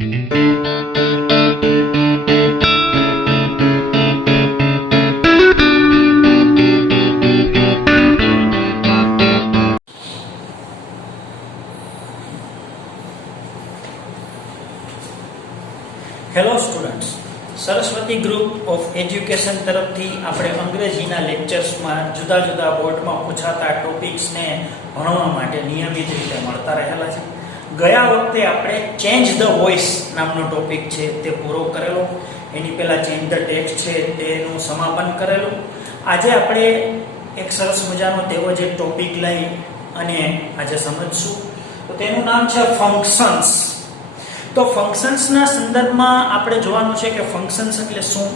Hello students, Saraswati group of education તરફથી આપણે અંગ્રેજીના લેક્ચર્સમાં જુદા જુદા બોર્ડમાં પૂછાતા ટોપિક્સને ભણવા માટે નિયમિત રીતે મળતા રહેલા છે. ગયા વખતે આપણે ચેન્જ ધ વોઇસ નામનો ટોપિક છે તે પૂરો કરેલો. એની પહેલાં ચેન્જ ધ ટેક્સ્ટ છે તેનું સમાપન કરેલું. આજે આપણે એક સરસ મજાનો તેવો જે ટોપિક લઈ અને આજે સમજશું. તો તેનું નામ છે ફંક્શન્સ. તો ફંક્શન્સના સંદર્ભમાં આપણે જોવાનું છે કે ફંક્શન્સ એટલે શું,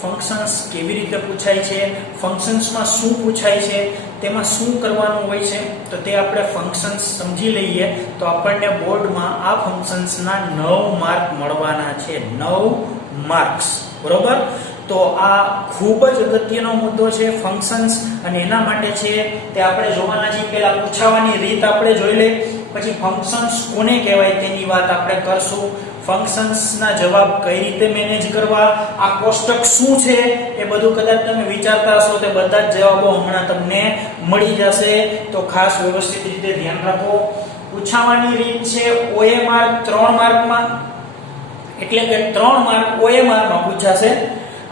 ફંક્શન્સ કેવી રીતે પૂછાય છે, ફંક્શન્સમાં શું પૂછાય છે, તેમાં શું કરવાનું હોય છે. તો તે આપણે ફંક્શન્સ સમજી લઈએ તો આપણને બોર્ડમાં આ ફંક્શન્સના 9 માર્ક મળવાના છે. 9 માર્ક્સ, બરોબર. તો આ ખૂબ જ અગત્યનો મુદ્દો છે ફંક્શન્સ, અને એના માટે છે તે આપણે જોવાના છીએ. પહેલા પૂછાવાની રીત આપણે જોઈ લઈએ, પછી ફંક્શન્સ કોને કહેવાય તેની વાત આપણે કરશું. ફંક્શન્સના જવાબ કઈ રીતે મેનેજ કરવા, આ કોષ્ટક શું છે એ બધું કદાચ તમે વિચારતા હશો તે બધા જ જવાબો હમણાં તમને મળી જશે. તો ખાસ વ્યવસ્થિત રીતે ધ્યાન રાખો. પૂછાવાની રીત છે OMR 3 માર્કમાં, એટલે કે 3 માર્ક OMR માં પૂછાશે.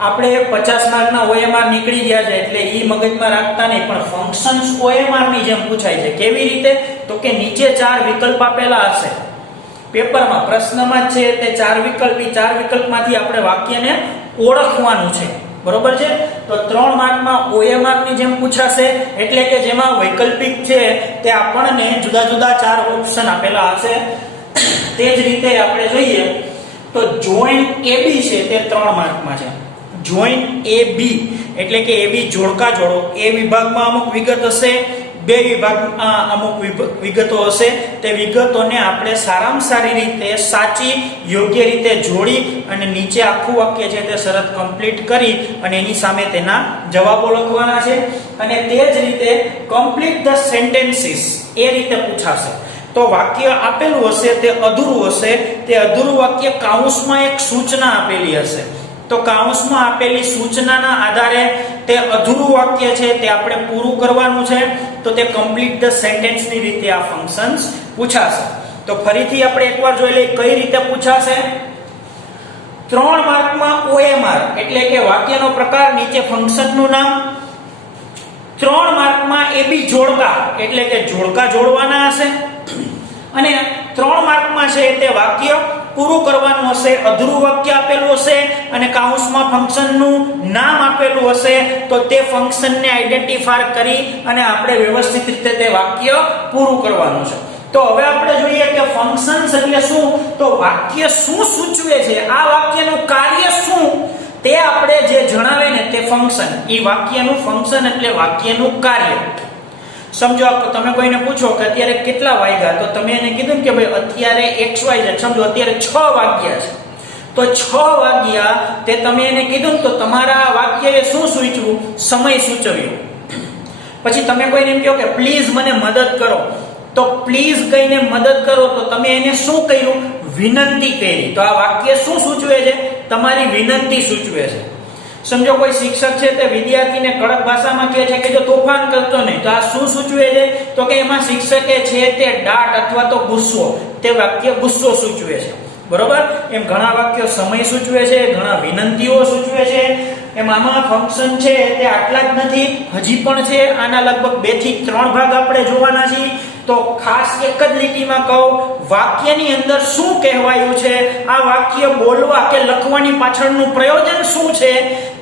આપણે 50 માર્કના OMR નીકળી ગયા છે એટલે ઈ મગજમાં રાખતા નહીં, પણ ફંક્શન્સ OMR ની જેમ પૂછાય છે. કેવી રીતે? તો કે નીચે 4 વિકલ્પ આપેલા હશે પેપરમાં, પ્રશ્નમાં છે તે 4 વિકલ્પ, ઈ 4 વિકલ્પમાંથી આપણે વાક્યને ઓળખવાનું છે, બરોબર છે. તો 3 માર્કમાં OMR ની જેમ પૂછાશે, એટલે કે જેમાં વૈકલ્પિક છે તે આપણને જુદા જુદા 4 ઓપ્શન આપેલા હશે. તે જ રીતે આપણે જોઈએ તો જોઈન AB છે તે 3 માર્કમાં છે. જોઈન AB એટલે કે AB જોડકા જોડો. એ વિભાગમાં અમુક વિગત હશે, બે વિભાગમાં અમુક વિગતો હશે. તે વિગતોને આપણે સારામાં સારી રીતે સાચી યોગ્ય રીતે જોડી અને નીચે આખું વાક્ય છે તે શરત કમ્પ્લીટ કરી અને એની સામે તેના જવાબો લખવાના છે. અને તે જ રીતે કમ્પ્લીટ ધ સેન્ટેન્સીસ એ રીતે પૂછાશે. તો વાક્ય આપેલું હશે તે અધૂરું હશે, તે અધૂરું વાક્ય કાઉન્સમાં એક સૂચના આપેલી હશે. તો કાઉન્સમાં આપેલી સૂચનાના આધારે તે અધૂરું વાક્ય છે તે આપણે પૂરું કરવાનું છે. તો તે કમ્પ્લીટ ધ સેન્ટેન્સ ની રીતે આ ફંક્શન્સ પૂછાશે. તો ફરીથી આપણે એકવાર જોઈ લઈએ કઈ રીતે પૂછાશે. 3 માર્કમાં OMR એટલે કે વાક્યનો પ્રકાર, નીચે ફંક્શનનું નામ. 3 માર્કમાં AB જોડકા એટલે કે જોડકા જોડવાના હશે, અને 3 માર્કમાં છે તે વાક્ય પૂરું કરવાનું હશે. અધૂરું વાક્ય આપેલું હશે અને કાઉન્સમાં ફંક્શનનું નામ આપેલું હશે. તો તે ફંક્શનને આઈડેન્ટિફાય કરી અને આપણે વ્યવસ્થિત રીતે તે વાક્ય પૂરું કરવાનું છે. તો હવે આપણે જોઈએ કે ફંક્શન્સ એટલે શું, તો વાક્ય શું સૂચવે છે, આ વાક્યનું કાર્ય શું તે આપણે જે જણાવે ને તે ફંક્શન. એ વાક્યનું ફંક્શન એટલે વાક્યનું કાર્ય. સમજો તમે કોઈને પૂછો કે અત્યારે કેટલા વાગ્યા, તો તમે એને કીધું કે ભાઈ અત્યારે XY છે. સમજો અત્યારે 6 વાગ્યા છે, તો 6 વાગ્યા તે તમે એને કીધું તો તમારા વાક્યએ શું સૂચવ્યું? સમય સૂચવ્યો. પછી તમે કોઈને એમ કહો કે પ્લીઝ મને મદદ કરો, તો પ્લીઝ કહીને મદદ કરો તો તમે એને શું કર્યું? વિનંતી કરી. તો આ વાક્ય શું સૂચવે છે? તમારી વિનંતી સૂચવે છે. સમજો કોઈ શિક્ષક છે તે વિદ્યાર્થીને કડક ભાષામાં કહે છે કે જો તોફાન કરતો નહીં, તો આ શું સૂચવે છે? તો કે એમાં શિક્ષકે છે તે ડાટ અથવા તો ગુસ્સો, તે વાક્ય ગુસ્સો સૂચવે છે, બરોબર. એમ ઘણા વાક્યો સમય સૂચવે છે, ઘણા વિનંતીઓ સૂચવે છે. એમ આમાં ફંક્શન છે તે આટલા જ નથી, હજી પણ છે. આના લગભગ 2 થી 3 ભાગ આપણે જોવાના છીએ. તો ખાસ એક જ લીટીમાં કહું, વાક્યની અંદર શું કહેવાયું છે, આ વાક્ય બોલવા કે લખવાની પાછળનું પ્રયોજન શું છે,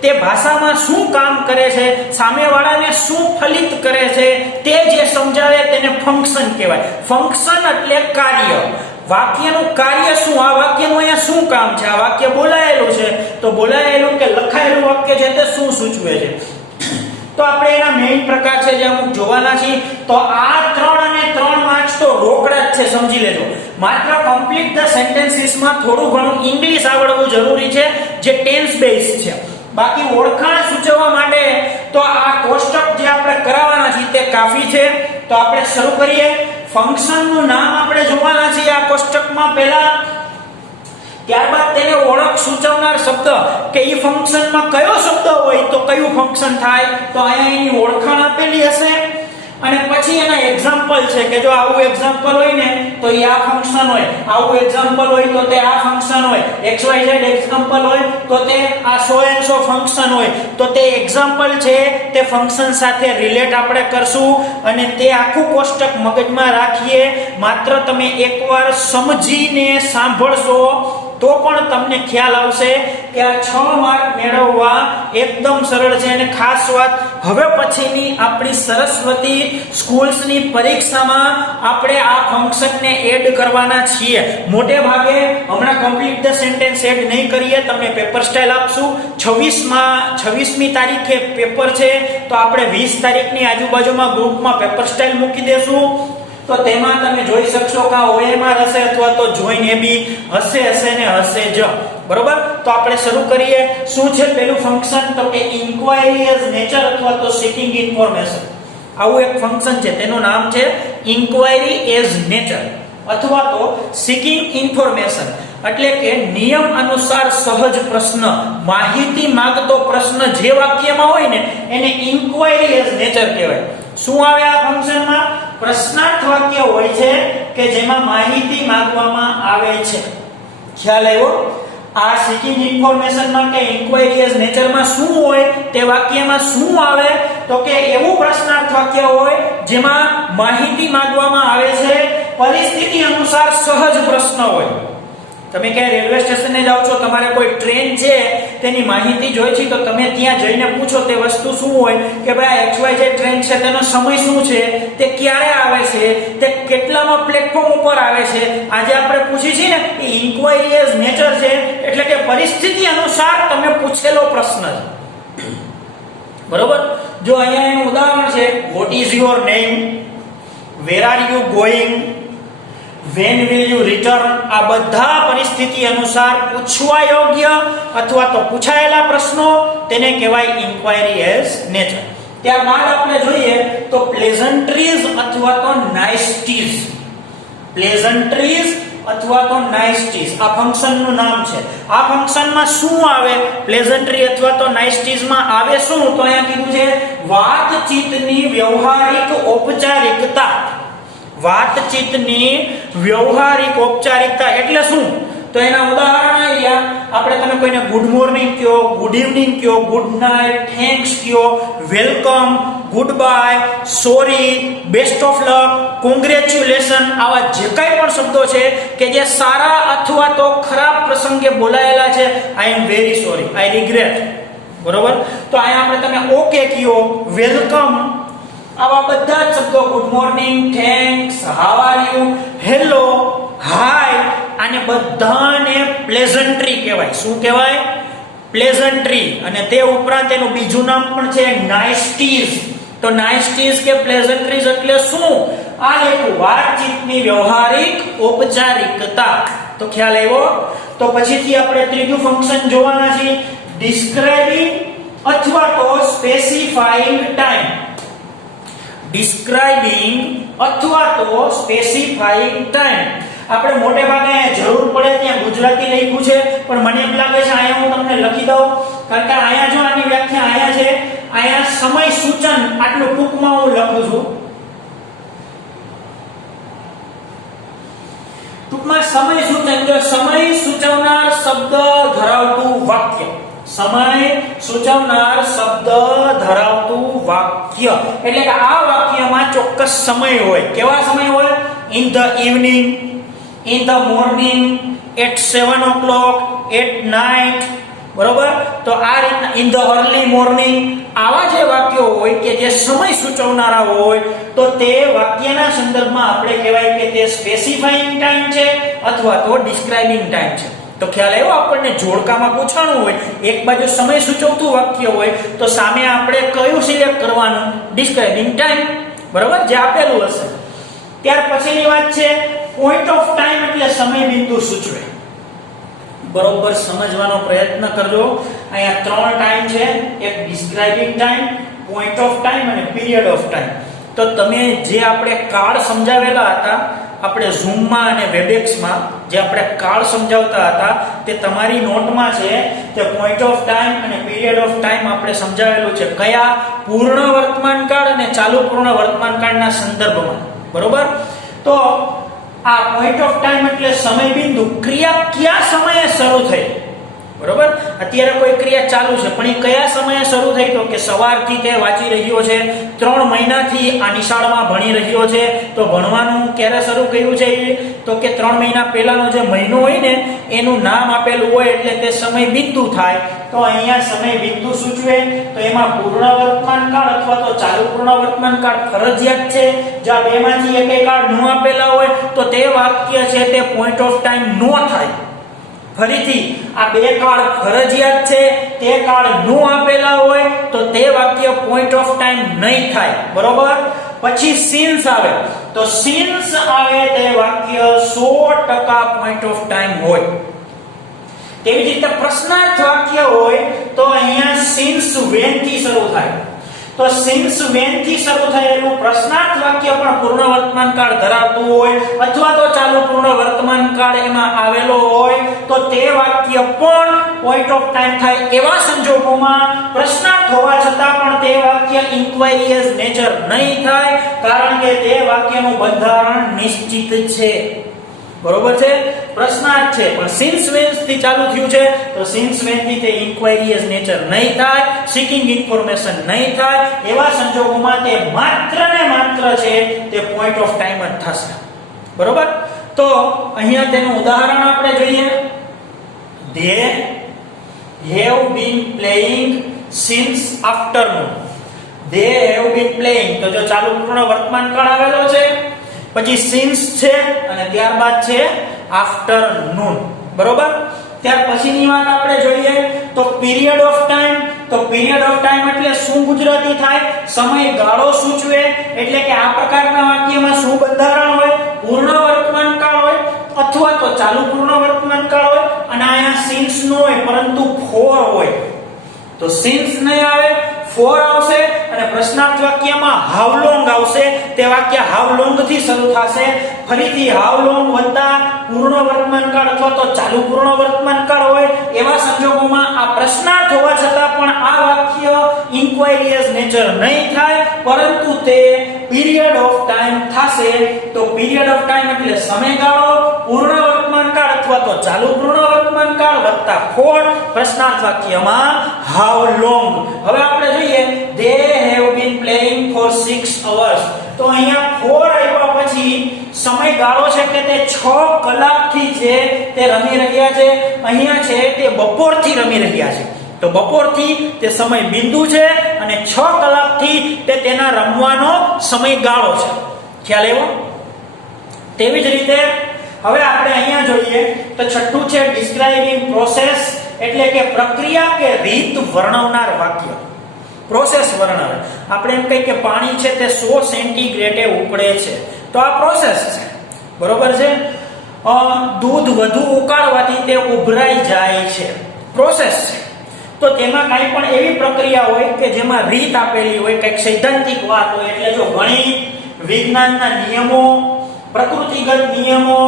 તે ભાષામાં શું કામ કરે છે, સામેવાળાને શું ફલિત કરે છે, તે જે સમજાવે તેને ફંક્શન કહેવાય. ફંક્શન એટલે કાર્ય. વાક્યનું કાર્ય શું, આ વાક્યનું અહીંયા શું કામ છે, આ વાક્ય બોલાયેલું છે તો બોલાયેલું કે લખાયેલું વાક્ય છે તે શું સૂચવે છે. તો આપણે એના મેઇન પ્રકાર છે જે અમુક જોવાના છીએ. તો આ 3 અને 3 માર્ક્સ તો રોકડા જ છે, સમજી લેજો. માત્ર કમ્પ્લીટ ધ સેન્ટેન્સીસમાં થોડું ઘણું ઇંગ્લિશ આવડવું જરૂરી છે, જે ટેન્સ બેઝ છે. બાકી ઓળખાણ સૂચવવા માટે તો આ કોષ્ટક જે આપણે કરાવવાના છીએ તે કાફી છે. તો આપણે શરૂ કરીએ. ફંક્શનનું નામ આપણે જોવાના છીએ આ કોષ્ટકમાં. પહેલા ત્યારબાદ તેને ઓળખ સૂચવનાર શબ્દ કે ઈ ફંક્શનમાં કયો શબ્દ હોય તો કયું ફંક્શન થાય, તો અહીંયા એની ઓળખાણ આપેલી હશે અને પછી એના એક્ઝામ્પલ છે કે જો આવું એક્ઝામ્પલ હોય ને તો એ આ ફંક્શન હોય, આવું એક્ઝામ્પલ હોય તો તે આ ફંક્શન હોય, XYZ એક્ઝામ્પલ હોય તો તે આ સો એન્ડ સો ફંક્શન હોય, તો તે એક્ઝામ્પલ છે તે ફંક્શન સાથે રિલેટ આપણે કરશું અને તે આખું કોષ્ટક મગજમાં રાખીએ. માત્ર તમે એકવાર સમજીને સાંભળશો તો પણ તમને ખ્યાલ આવશે કે આ 6 માર્ક મેળવવા એકદમ સરળ છે. અને ખાસ વાત, હવે પછીની આપણી સરસ્વતી સ્કૂલ્સની પરીક્ષામાં આપણે આ ફંક્શનને એડ કરવાના છીએ. મોટે ભાગે હમણાં કમ્પ્લીટ ધ સેન્ટેન્સ એડ નહીં કરીએ, તમને પેપર સ્ટાઇલ આપશું. 26મી તારીખે પેપર છે તો આપણે 20 તારીખની આજુબાજુમાં ગ્રુપમાં પેપર સ્ટાઇલ મૂકી દેશું. તો તેમાં તમે જોઈ શકશો કે આ OMR હશે અથવા તો જોઈન AB હશે ને હશે જ. બરોબર, તો આપણે શરૂ કરીએ. શું છે પહેલું ફંક્શન? તો કે ઇન્ક્વાયરી એઝ નેચર અથવા તો સીકિંગ ઇન્ફોર્મેશન. આવું એક ફંક્શન છે, તેનું નામ છે ઇન્ક્વાયરી એઝ નેચર અથવા તો સીકિંગ ઇન્ફોર્મેશન. એટલે કે નિયમ અનુસાર સહજ પ્રશ્ન, માહિતી માંગતો પ્રશ્ન જે વાક્યમાં હોય ને એને ઇન્ક્વાયરી એઝ નેચર કહેવાય. શું આવે આ ફંક્શનમાં? પ્રશ્નાર્થ વાક્ય હોય છે કે જેમાં માહિતી માંગવામાં આવે છે. ખ્યાલ આવ્યો? આ સીકિંગ ઇન્ફોર્મેશનમાં કે ઇન્ક્વાયરી એઝ નેચરમાં શું હોય, તે વાક્યમાં શું આવે? તો કે એવું પ્રશ્નાર્થ વાક્ય હોય જેમાં માહિતી માંગવામાં આવે છે, પરિસ્થિતિ અનુસાર સહજ પ્રશ્ન હોય. તમે ક્યાંય રેલવે સ્ટેશને જાઓ છો, તમારે કોઈ ટ્રેન છે તેની માહિતી જોઈ છે તો તમે ત્યાં જઈને પૂછો તે વસ્તુ શું હોય કે ભાઈ XYZ ટ્રેન છે તેનો સમય શું છે, તે ક્યારે આવે છે, તે કેટલામાં પ્લેટફોર્મ ઉપર આવે છે. આજે આપણે પૂછી છે ને એ ઇન્ક્વાયરી એઝ નેચર છે, એટલે કે પરિસ્થિતિ અનુસાર તમે પૂછેલો પ્રશ્ન છે. બરોબર, જો અહીંયા એનું ઉદાહરણ છે what is your name, where are you going, when will you return. આ બધા પરિસ્થિતિ અનુસાર પૂછવા યોગ્ય અથવા તો પૂછાયેલા પ્રશ્નો તેને કહેવાય ઇન્ક્વાયરી એઝ નેચર. ત્યારબાદ આપણે જોઈએ તો પ્લેઝન્ટ્રીઝ અથવા તો નાઇસટીઝ. પ્લેઝન્ટ્રીઝ અથવા તો નાઇસટીઝ આ ફંક્શનનું નામ છે. આ ફંક્શનમાં શું આવે? પ્લેઝન્ટ્રી અથવા તો નાઇસટીઝમાં આવે શું? તો અહીંયા કીધું છે વાતચીતની વ્યવહારિક ઔપચારિકતા. વાતચીતની વ્યવહારિક ઔપચારિકતા એટલે શું? તો એના ઉદાહરણ અહીંયા આપણે તમે કોઈને ગુડ મોર્નિંગ કહો, ગુડ ઇવનિંગ કહો, ગુડ નાઇટ, થેન્ક્સ કહો, welcome, good bye, sorry, best of luck, congratulation, આવા જે કંઈ પણ શબ્દો છે કે જે સારા અથવા તો ખરાબ પ્રસંગે બોલાયેલા છે, I am very sorry, I regret. બરોબર, તો અહીંયા આપણે તમે ઓકે કહો, વેલકમ, આવા બધા જ શબ્દો, good morning, thanks, how are you, hello, hi, આને બધાને પ્લેઝન્ટ્રી કહેવાય. શું કહેવાય? પ્લેઝન્ટ્રી. અને તે ઉપરાંત એનું બીજું નામ પણ છે નાઇસટીઝ. તો નાઇસટીઝ કે પ્લેઝન્ટ્રીઝ એટલે શું? આ એક વાતચીતની વ્યવહારિક ઔપચારિકતા. તો ખ્યાલ આવ્યો? તો પછીથી આપણે ત્રીજું ફંક્શન જોવાના છે, ડિસ્ક્રાઇબિંગ અથવા તો સ્પેસિફાઇંગ ટાઈમ. ડિસ્ક્રાઇબિંગ અથવા તો સ્પેસિફાઇંગ ટાઈમ. આપણે મોટે ભાગે જરૂર પડે ત્યાં ગુજરાતી લખ્યું છે, પણ મને એમ લાગે છે અહીંયા હું તમને લખી દઉં, કારણ કે અહીંયા જો આની વ્યાખ્યા અહીંયા છે, અહીંયા સમય સૂચન આટલું ટૂંકમાં હું લખું છું. ટૂંકમાં સમય સૂચન, જો સમય સૂચવનાર શબ્દ ધરાવતું વાક્ય, સમય સૂચવનાર શબ્દ ધરાવતું વાક્ય એટલે કે આ વાક્યમાં ચોક્કસ સમય હોય. કેવા સમય હોય? In the evening, in the morning, at 7 o'clock, at night. બરોબર, તો આ રીતના ઇન ધ અર્લી મોર્નિંગ, આવા જે વાક્યો હોય કે જે સમય સૂચવનારા હોય તો તે વાક્યના સંદર્ભમાં આપણે કહેવાય કે તે સ્પેસિફાઇંગ ટાઈમ છે અથવા તો ડિસ્ક્રાઇબિંગ ટાઈમ છે. તો ખ્યાલ આવ્યો? આપણને જોડકામાં પૂછવાનું હોય, એક બાજુ સમય સૂચવતું વાક્ય હોય તો સામે આપણે કયું સિલેક્ટ કરવાનું? Describing time. બરોબર, જે આપેલું હશે. ત્યાર પછીની વાત છે પોઈન્ટ ઓફ ટાઈમ એટલે સમય બિંદુ સૂચવે. બરોબર સમજવાનો પ્રયત્ન કરજો. અહીંયા 3 ટાઈમ છે, એક describing time, point of time અને પીરિયડ ઓફ ટાઈમ. તો તમે જે આપણે કાળ સમજાવેલા હતા આપણે ઝૂમમાં અને વેબએક્સમાં જે આપણે કાળ સમજાવતા હતા તે તમારી નોટમાં છે તે પોઈન્ટ ઓફ ટાઈમ અને પીરિયડ ઓફ ટાઈમ આપણે સમજાવેલું છે કયા પૂર્ણ વર્તમાન કાળ અને ચાલુ પૂર્ણ વર્તમાન કાળના સંદર્ભમાં બરોબર તો આ પોઈન્ટ ઓફ ટાઈમ એટલે સમય બિંદુ ક્રિયા કયા સમયે શરૂ થઈ બરોબર અત્યારે કોઈ ક્રિયા ચાલુ છે પણ એ કયા સમયે શરૂ થઈ તો કે સવારથી તે વાંચી રહ્યો છે 3 મહિનાથી આ નિશાળમાં ભણી રહ્યો છે તો ભણવાનું ક્યારે શરૂ કર્યું છે તો કે 3 મહિના પહેલાનો જે મહિનો હોય ને એનું નામ આપેલું હોય એટલે તે સમય બિંદુ થાય તો અહીંયા સમય બિંદુ સૂચવે તો એમાં પૂર્ણ વર્તમાન કાળ અથવા તો ચાલુ પૂર્ણ વર્તમાન કાળ ફરજિયાત છે જો આ બેમાંથી એકે કાળ ન આપેલા હોય તો તે વાક્ય છે તે પોઈન્ટ ઓફ ટાઈમ નો થાય ફરીથી આ બે કાળ ફરજિયાત છે તે કાળ નો આપેલા હોય તો તે વાક્ય પોઈન્ટ ઓફ ટાઈમ નહીં થાય બરોબર પછી સિન્સ આવે તો સિન્સ આવે તે વાક્ય 100% પોઈન્ટ ઓફ ટાઈમ હોય તેવી જ રીતે પ્રશ્નાર્થ વાક્ય હોય તો અહીંયા સિન્સ વેન થી શરૂ થાય તો સિન્સ વેન થી શરૂ થયેલું પ્રશ્નાર્થ વાક્ય પણ પૂર્ણ વર્તમાન કાળ ધરાવતું હોય અથવા તો ચાલુ પૂર્ણ વર્તમાન કાળ એમાં આવેલો હોય તો તે વાક્ય પણ પોઈન્ટ ઓફ ટાઈમ થાય એવા સંજોગોમાં પ્રશ્નાર્થ હોવા છતાં પણ તે વાક્ય ઇન્ક્વાયરીઝ નેચર નહીં થાય કારણ કે તે વાક્યનું બંધારણ નિશ્ચિત છે બરોબર છે પ્રશ્નાર્થ છે પણ સિન્સ વેન્સ થી ચાલુ થયું છે તો સિન્સ વેન થી તે ઇન્ક્વાયરીઝ નેચર નહીં થાય સીકિંગ ઇન્ફોર્મેશન નહીં થાય એવા સંજોગોમાં તે માત્ર ને માત્ર છે તે પોઈન્ટ ઓફ ટાઈમ જ થશે બરોબર તો અહીંયા તેનું ઉદાહરણ આપણે જોઈએ they have been playing since afternoon they have been playing તો જો ચાલુ પૂર્ણ વર્તમાન કાળ આવેલો છે પછી સિન્સ છે અને ત્યારબાદ છે આફ્ટરનૂન બરોબર ત્યાર પછીની વાત આપણે જોઈએ તો પીરિયડ ઓફ ટાઈમ તો પીરિયડ ઓફ ટાઈમ એટલે શું ગુજરાતી થાય સમયગાળો સૂચવે એટલે કે આ પ્રકારના વાક્યમાં શું બંધારણ હોય પૂર્ણ વર્તમાન કાળ હોય અથવા તો ચાલુ પૂર્ણ વર્તમાન કાળ હોય અને અહીંયા સિન્સ નો હોય પરંતુ ફોર હોય તો સિન્સ નહીં આવે ફોર આવશે અને પ્રશ્નાર્થ વાક્યમાં હાઉ લોંગ આવશે તે વાક્ય હાઉ લોંગ થી શરૂ થશે ફરીથી હાઉ લોંગ વત્તા પૂર્ણ વર્તમાન કાળ અથવા તો ચાલુ પૂર્ણ વર્તમાન કાળ હોય એવા સંજોગોમાં આ પ્રશ્નાર્થ હોવા છતાં પણ આ વાક્ય ઇન્ક્વાયરીઝ નેચર નહીં થાય પરંતુ તે પીરિયડ ઓફ ટાઈમ થશે તો પીરિયડ ઓફ ટાઈમ એટલે સમયગાળો પૂર્ણ વર્તમાન કાળ અથવા તો ચાલુ પૂર્ણ વર્તમાન કાળ વત્તા ફોર પ્રશ્નાર્થ વાક્યમાં હાઉ લોંગ હવે આપણે જોઈએ they have been playing for 6 hours તો અહીંયા 4 આવ્યા પછી સમયગાળો છે કે તે 6 કલાકથી છે તે રમી રહ્યા છે અહીંયા છે તે બપોરથી રમી રહ્યા છે તો બપોરથી તે સમય બિંદુ છે અને 6 કલાકથી તે તેના રમવાનો સમયગાળો છે ખ્યાલ આવ્યો તેવી જ રીતે હવે આપણે અહીંયા જોઈએ તો છઠ્ઠું છે ડિસ્ક્રાઇબિંગ પ્રોસેસ એટલે કે પ્રક્રિયા કે રીત વર્ણવનાર વાક્ય પ્રોસેસ વર્ણવે આપણે એમ કહીએ કે પાણી છે તે 100 સેન્ટીગ્રેડે ઉકળે છે તો આ પ્રોસેસ છે બરોબર છે દૂધ વધુ ઉકાળવાથી તે ઉભરાઈ જાય છે પ્રોસેસ છે તો તેમાં કાંઈ પણ એવી પ્રક્રિયા હોય કે જેમાં રીત આપેલી હોય કંઈક સૈદ્ધાંતિક વાત હોય એટલે જો ગણિત વિજ્ઞાનના નિયમો પ્રકૃતિગત નિયમો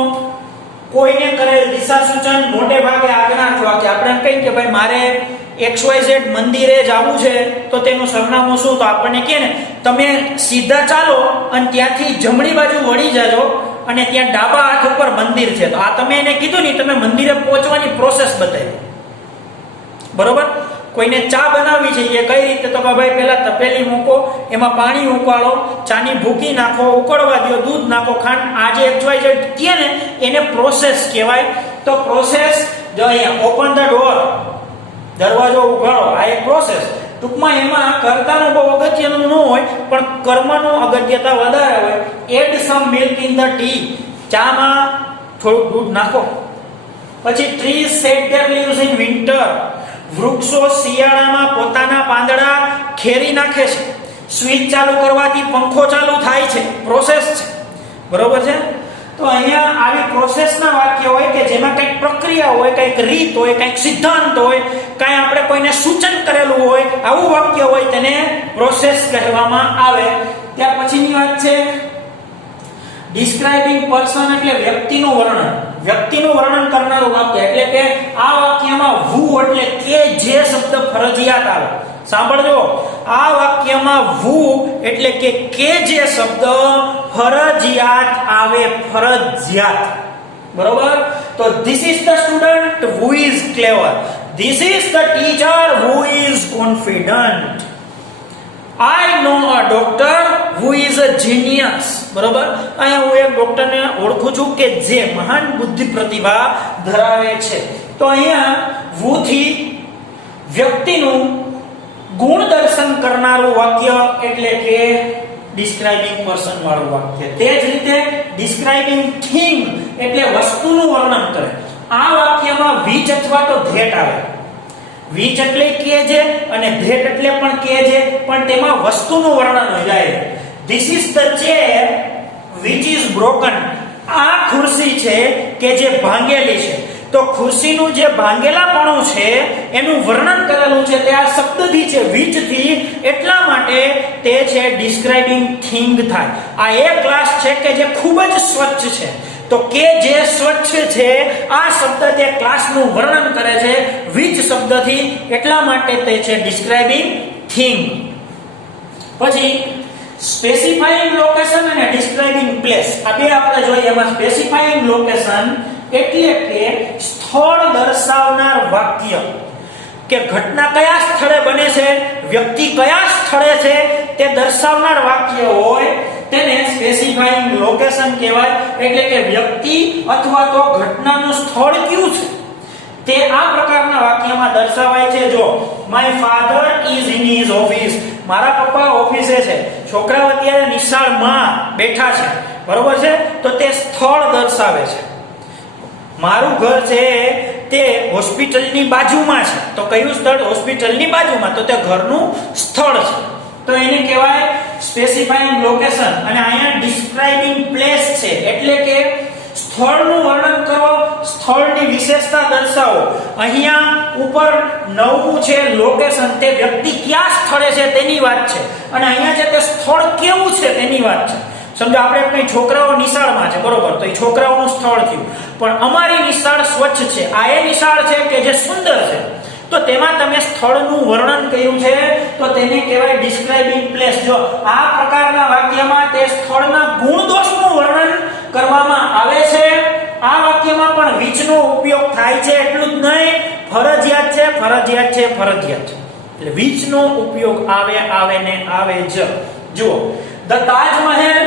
કોઈને કરેલ દિશા સૂચન મોટે ભાગે આજ્ઞાર્થ વાક્ય આપણે એમ કહીએ કે ભાઈ મારે XYZ મંદિરે જવું છે તો તેનું સરનામું શું તો આપણને કહે ને તમે સીધા ચાલો અને ત્યાંથી જમણી બાજુ વળી જાજો અને ત્યાં ડાબા હાથ ઉપર મંદિર છે તો આ તમે એને કીધું ને તમે મંદિરે પહોંચવાની પ્રોસેસ બતાવી બરોબર કોઈને ચા બનાવવી છે એ કઈ રીતે તો કે ભાઈ પહેલા તપેલી મૂકો એમાં પાણી ઉકાળો ચાની ભૂકી નાખો ઉકળવા દો દૂધ નાખો ખાંડ આ જે XYZ કહે ને એને પ્રોસેસ કહેવાય તો પ્રોસેસ જો અહીંયા ઓપન ધ ડોર દરવાજો ઉઘાડો આ એક પ્રોસેસ ટૂંકમાં એમાં કર્તાનું બહુ અગત્યનું ન હોય પણ કર્મનું અગત્યતા વધારે હોય add some milk in the tea ચામાં થોડું દૂધ નાખો પછી trees shed their leaves in winter વૃક્ષો શિયાળામાં પોતાના પાંદડા ખેરી નાખે છે સ્વિચ ચાલુ કરવાથી પંખો ચાલુ થાય છે પ્રોસેસ છે બરોબર છે તો અહીંયા આવી પ્રોસેસના વાક્ય હોય કે જેમાં કંઈક પ્રક્રિયા હોય કંઈક રીત હોય કંઈક સિદ્ધાંત હોય કાંઈ આપણે કોઈને સૂચન કરેલું હોય આવું વાક્ય હોય તેને પ્રોસેસ કહેવામાં આવે ત્યાર પછીની વાત છે ડિસ્ક્રાઇબિંગ પર્સન એટલે વ્યક્તિનું વર્ણન કરનારું વાક્ય. એટલે કે આ વાક્યમાં who એટલે કે જે શબ્દ ફરજિયાત આવે. સાંભળજો, આ વાક્યમાં who એટલે કે જે શબ્દ ફરજિયાત આવે, ફરજિયાત. બરોબર? તો this is the student who is clever. This is the teacher who is confident. I know a doctor who is a genius. બરોબર? અહીંયા હું એક ડોક્ટરને ઓળખું છું કે જે મહાન બુદ્ધિ પ્રતિભા ધરાવે છે. તો અહીંયા who થી વ્યક્તિનું ગુણ દર્શન કરનારું વાક્ય એટલે કે ડિસ્ક્રાઇબિંગ પર્સન વાળું વાક્ય. તે જ રીતે ડિસ્ક્રાઇબિંગ થિંગ એટલે વસ્તુનું વર્ણન કરે. આ વાક્યમાં which અથવા તો that આવે. which એટલે કે જે અને that એટલે પણ કે જે, પણ તેમાં વસ્તુનું વર્ણન હોય જાય. This is the chair which is broken. આ ખુરશી છે કે જે ભાંગેલી છે. તો ખુરશીનું જે ભાંગેલાપણું છે એનું વર્ણન કરેલું છે તે આ શબ્દથી છે, which થી. એટલા માટે તે છે ડિસ્ક્રાઇબિંગ થિંગ થાય. આ એક ક્લાસ છે કે જે ખૂબ જ સ્વચ્છ છે. તો કે જે સ્વચ્છ છે આ શબ્દ તે ક્લાસનું વર્ણન કરે છે which શબ્દથી. એટલા માટે તે છે ડિસ્ક્રાઇબિંગ થિંગ. પછી સ્પેસિફાઈંગ લોકેશન અને ડિસ્ક્રાઇબિંગ પ્લેસ. આ બે આપણે જોઈએ. એમાં સ્પેસિફાઈંગ લોકેશન એટલે કે સ્થળ દર્શાવનાર વાક્ય, કે ઘટના કયા સ્થળે બને છે, વ્યક્તિ કયા સ્થળે છે તે દર્શાવનાર વાક્ય હોય તેને સ્પેસિફાઈંગ લોકેશન કહેવાય. એટલે કે વ્યક્તિ અથવા તો ઘટનાનું સ્થળ કયું છે તે આ પ્રકારના વાક્યમાં દર્શાવાય છે. જો my father is in his office. મારા પપ્પા ઓફિસે છે. છોકરાઓ અત્યારે નિશાળમાં બેઠા છે. બરોબર છે? તો તે સ્થળ દર્શાવે છે. મારું ઘર છે તે હોસ્પિટલની બાજુમાં છે. તો કયું સ્થળ? હોસ્પિટલની બાજુમાં. તો તે ઘરનું સ્થળ છે. તો એને કહેવાય સ્પેસિફાઈંગ લોકેશન. અને અહીંયા ડિસ્ક્રાઇબિંગ પ્લેસ છે. એટલે કે સ્થળનું વર્ણન કરો, સ્થળની વિશેષતા દર્શાવો. અહીંયા ઉપર નવમું છે લોકેશન, તે વ્યક્તિ કયા સ્થળે છે તેની વાત છે. અને અહીંયા છે તે સ્થળ કેવું છે તેની વાત છે. સમજો આપણે કઈ છોકરાઓ નિશાળમાં છે, બરોબર? તો એ છોકરાઓનું સ્થળ થયું. પણ અમારી નિશાળ સ્વચ્છ છે. આ એ નિશાળ છે કે જે સુંદર છે. તો તેમાં તમે સ્થળનું વર્ણન કર્યું છે તો તેને કહેવાય ડિસ્ક્રાઇબિંગ પ્લેસ. જો આ પ્રકારના વાક્યમાં તે સ્થળના ગુણદોષનું વર્ણન કરવામાં આવે છે. આ વાક્યમાં પણ which નો ઉપયોગ થાય છે. એટલું જ નહીં, ફરજિયાત છે, ફરજિયાત છે, ફરજિયાત છે. એટલે which નો ઉપયોગ આવે ને આવે જ. જુઓ, the Taj Mahal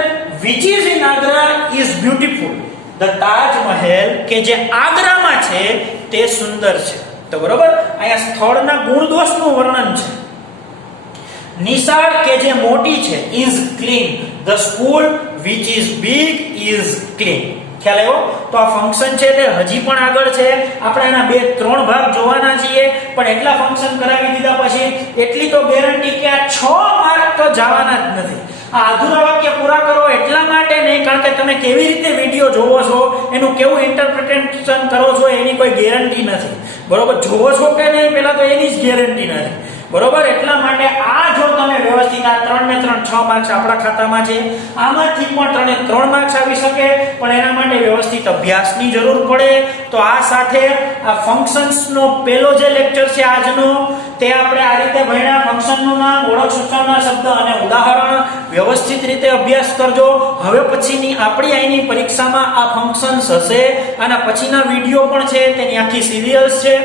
which is in Agra is beautiful. the Taj Mahal કે જે આગ્રામાં છે તે સુંદર છે. તો બરોબર, અહીંયા સ્થળના ગુણદોષનું વર્ણન છે. નિશાળ કે જે મોટી છે is clean. the school which is big is clean. ખ્યાલ આવ્યો? તો આ ફંક્શન છે તે હજી પણ આગળ છે. આપણે એના 2-3 ભાગ જોવાના છીએ, પણ એટલા ફંક્શન કરાવી દીધા પછી એટલી તો ગેરંટી કે આ 6 માર્ક તો જવાના જ નથી. આ અધૂરા વાક્ય પૂરા કરો એટલા માટે નહીં, કારણ કે તમે કેવી રીતે વિડિયો જોવો છો, એનું કેવું ઇન્ટરપ્રિટેશન કરો છો એની કોઈ ગેરંટી નથી. બરોબર? જોવો છો કે નહીં પહેલા તો એની જ ગેરંટી નથી. બરોબર? એટલા માટે આ જો તમે વ્યવસ્થિત આ 3 ને 3 6 માર્ક્સ આપણા ખાતામાં છે. આમાંથી પણ 3 માર્ક્સ આવી શકે, પણ એના માટે વ્યવસ્થિત અભ્યાસની જરૂર પડે. તો આ સાથે આ ફંક્શન્સનો પહેલો જે લેક્ચર છે આજનો તે આપણે આ રીતે ભણ્યા. ફંક્શનનું નામ, ઓળખ સૂચવના શબ્દ અને ઉદાહરણ વ્યવસ્થિત રીતે અભ્યાસ કરજો. હવે પછીની આપણી અહીંની પરીક્ષામાં આ ફંક્શન્સ હશે. આના પછીના વિડીયો પણ છે, તેની આખી સિરિયલ્સ છે.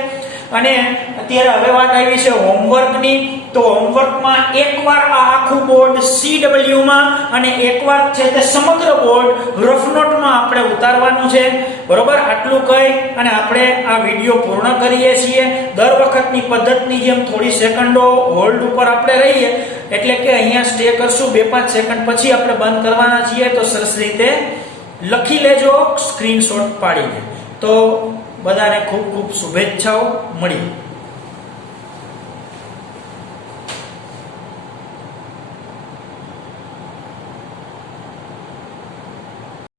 અને અત્યારે હવે વાત આવી છે હોમવર્કની. તો હોમવર્કમાં એકવાર આ આખું બોર્ડ CW માં અને એકવાર છે તે સમગ્ર બોર્ડ રફ નોટમાં આપણે ઉતારવાનું છે. બરોબર? આટલું કહી અને આપણે આ વિડીયો પૂર્ણ કરીએ છીએ. દર વખતની પદ્ધતિની જેમ થોડી સેકન્ડો હોલ્ડ ઉપર આપણે રહીએ, એટલે કે અહીંયા સ્ટે કરશું 2-5 સેકન્ડ પછી આપણે બંધ કરવાના છીએ. તો સરસ રીતે લખી લેજો, સ્ક્રીનશોટ પાડીને. તો બધાને ખૂબ ખૂબ શુભેચ્છાઓ. મળીએ.